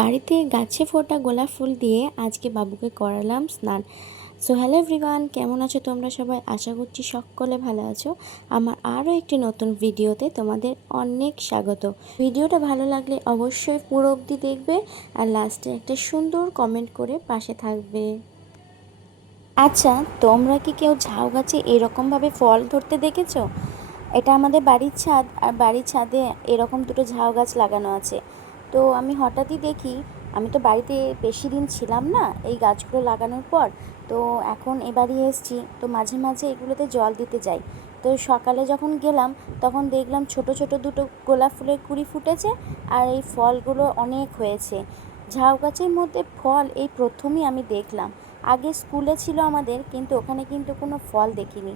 বাড়িতে গাছে ফোটা গোলাপ ফুল দিয়ে আজকে বাবুকে করালাম স্নান। সো হ্যালো এভরিওয়ান, কেমন আছো তোমরা সবাই? আশা করছি সকলে ভালো আছো। আমার আরও একটি নতুন ভিডিওতে তোমাদের অনেক স্বাগত। ভিডিওটা ভালো লাগলে অবশ্যই পুরো অবধি দেখবে আর লাস্টে একটা সুন্দর কমেন্ট করে পাশে থাকবে। আচ্ছা, তোমরা কি কেউ ঝাউ গাছে এরকমভাবে ফল ধরতে দেখেছো? এটা আমাদের বাড়ির ছাদ, আর বাড়ির ছাদে এরকম দুটো ঝাউ গাছ লাগানো আছে। তো আমি হঠাৎই দেখি, আমি তো বাড়িতে বেশি দিন ছিলাম না এই গাছগুলো লাগানোর পর। তো এখন এবারই এসেছি, তো মাঝে মাঝে এগুলোতে জল দিতে যাই। তো সকালে যখন গেলাম তখন দেখলাম ছোট ছোট দুটো গোলাপ ফুলের কুঁড়ি ফুটেছে, আর এই ফলগুলো অনেক হয়েছে। ঝাউ গাছের মধ্যে ফল এই প্রথমই আমি দেখলাম। আগে স্কুলে ছিল আমাদের, কিন্তু ওখানে কিন্তু কোনো ফল দেখিনি।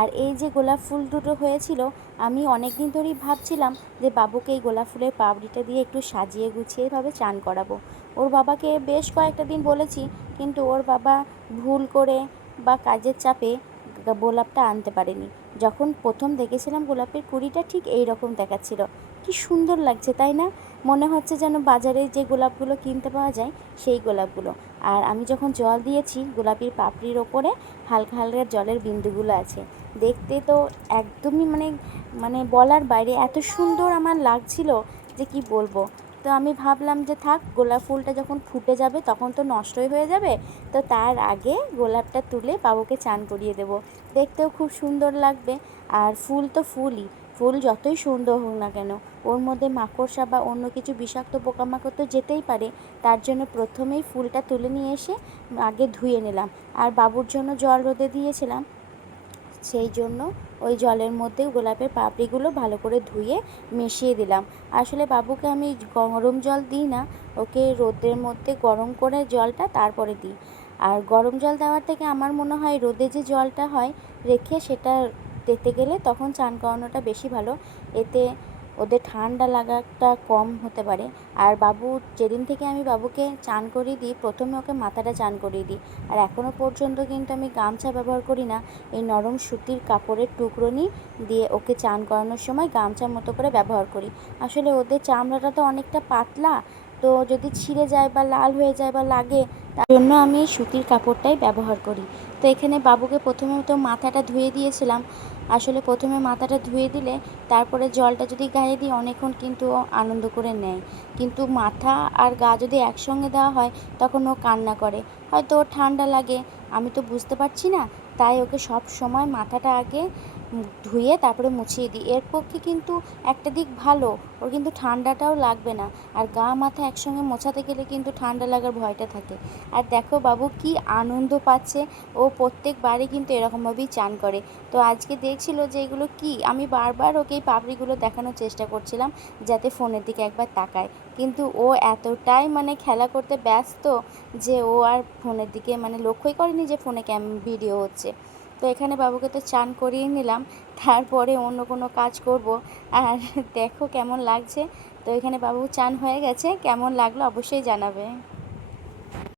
আর এই যে গোলাপ ফুল দুটো হয়েছিল, আমি অনেক দিন ধরেই ভাবছিলাম যে বাবুকে এই গোলাপ ফুলের পাপড়িটা দিয়ে একটু সাজিয়ে গুছিয়ে এভাবে চান করাবো। ওর বাবাকে বেশ কয়েকটা দিন বলেছি, কিন্তু ওর বাবা ভুল করে বা কাজের চাপে গোলাপটা আনতে পারেনি। যখন প্রথম দেখেছিলাম গোলাপের কুঁড়িটা ঠিক এই রকম দেখাচ্ছিল। কি সুন্দর লাগছে তাই না? মনে হচ্ছে যেন বাজারে যে গোলাপগুলো কিনতে পাওয়া যায় সেই গোলাপগুলো। আর আমি যখন জল দিয়েছি, গোলাপির পাপড়ির ওপরে হালকা হালকা জলের বিন্দুগুলো আছে। দেখতে তো একদমই মানে বলার বাইরে এত সুন্দর আমার লাগছিল যে কি বলবো। তো আমি ভাবলাম যে থাক, গোলাপ ফুলটা যখন ফুটে যাবে তখন তো নষ্টই হয়ে যাবে, তো তার আগে গোলাপটা তুলে বাবুকে চান করিয়ে দেবো। দেখতেও খুব সুন্দর লাগবে। আর ফুল তো ফুলই, ফুল যতই সুন্দর হোক না কেন, ওর মধ্যে মাকড়সা বা অন্য কিছু বিষাক্ত পোকামাকড় তো যেতেই পারে। তার জন্য প্রথমেই ফুলটা তুলে নিয়ে এসে আগে ধুয়ে নিলাম। আর বাবুর জন্য জল রোদে দিয়েছিলাম, সেই জন্য ওই জলের মধ্যে গোলাপের পাপড়িগুলো ভালো করে ধুয়ে মিশিয়ে দিলাম। আসলে বাবুকে আমি গরম জল দিই না, ওকে রোদের মধ্যে গরম করে জলটা তারপরে দিই। আর গরম জল দেওয়ার থেকে আমার মনে হয় রোদে যে জলটা হয় রেখে সেটা দিতে গেলে তখন চান করানোটা বেশি ভালো। এতে ওদের ঠান্ডা লাগাটা কম হতে পারে। আর বাবু যেদিন থেকে আমি বাবুকে চান করিয়ে দিই, প্রথমে ওকে মাথাটা চান করিয়ে দিই। আর এখনও পর্যন্ত কিন্তু আমি গামছা ব্যবহার করি না, এই নরম সুতির কাপড়ের টুকরো নিই, দিয়ে ওকে চান করানোর সময় গামছার মতো করে ব্যবহার করি। আসলে ওদের চামড়াটা তো অনেকটা পাতলা, তো যদি ছিঁড়ে যায় বা লাল হয়ে যায় বা লাগে, তার জন্য আমি এই সুতির কাপড়টাই ব্যবহার করি। তো এখানে বাবুকে প্রথমে তো মাথাটা ধুয়ে দিয়েছিলাম। আসলে প্রথমে মাথাটা ধুয়ে দিলে তারপরে জলটা যদি গায়ে দিই অনেকক্ষণ কিন্তু ও আনন্দ করে নেয়। কিন্তু মাথা আর গা যদি একসঙ্গে দেওয়া হয় তখন ও কান্না করে, হয়তো ওর ঠান্ডা লাগে, আমি তো বুঝতে পারছি না। তাই ওকে সব সময় মাথাটা আগে ধুয়ে তারপরে মুছিয়ে দিই। এর পক্ষে কিন্তু একটা দিক ভালো, ওর কিন্তু ঠান্ডাটাও লাগবে না। আর গা মাথা একসঙ্গে মোছাতে গেলে কিন্তু ঠান্ডা লাগার ভয়টা থাকে। আর দেখো বাবু কি আনন্দ পাচ্ছে, ও প্রত্যেকবারই কিন্তু এরকমভাবেই চান করে। তো আজকে দেখছিল যে এগুলো কি, আমি বারবার ওকে এই পাপড়িগুলো দেখানোর চেষ্টা করছিলাম যাতে ফোনের দিকে একবার তাকায়, কিন্তু ও এতটাই খেলা করতে ব্যস্ত যে ও আর ফোনের দিকে লক্ষ্যই করেনি যে ফোনে ভিডিও হচ্ছে। তো এখানে বাবুকে তো চান করিয়ে নিলাম, তারপরে অন্য কোনো কাজ করব। আর দেখো কেমন লাগছে। তো এখানে বাবু চান হয়ে গেছে, কেমন লাগলো অবশ্যই জানাবে।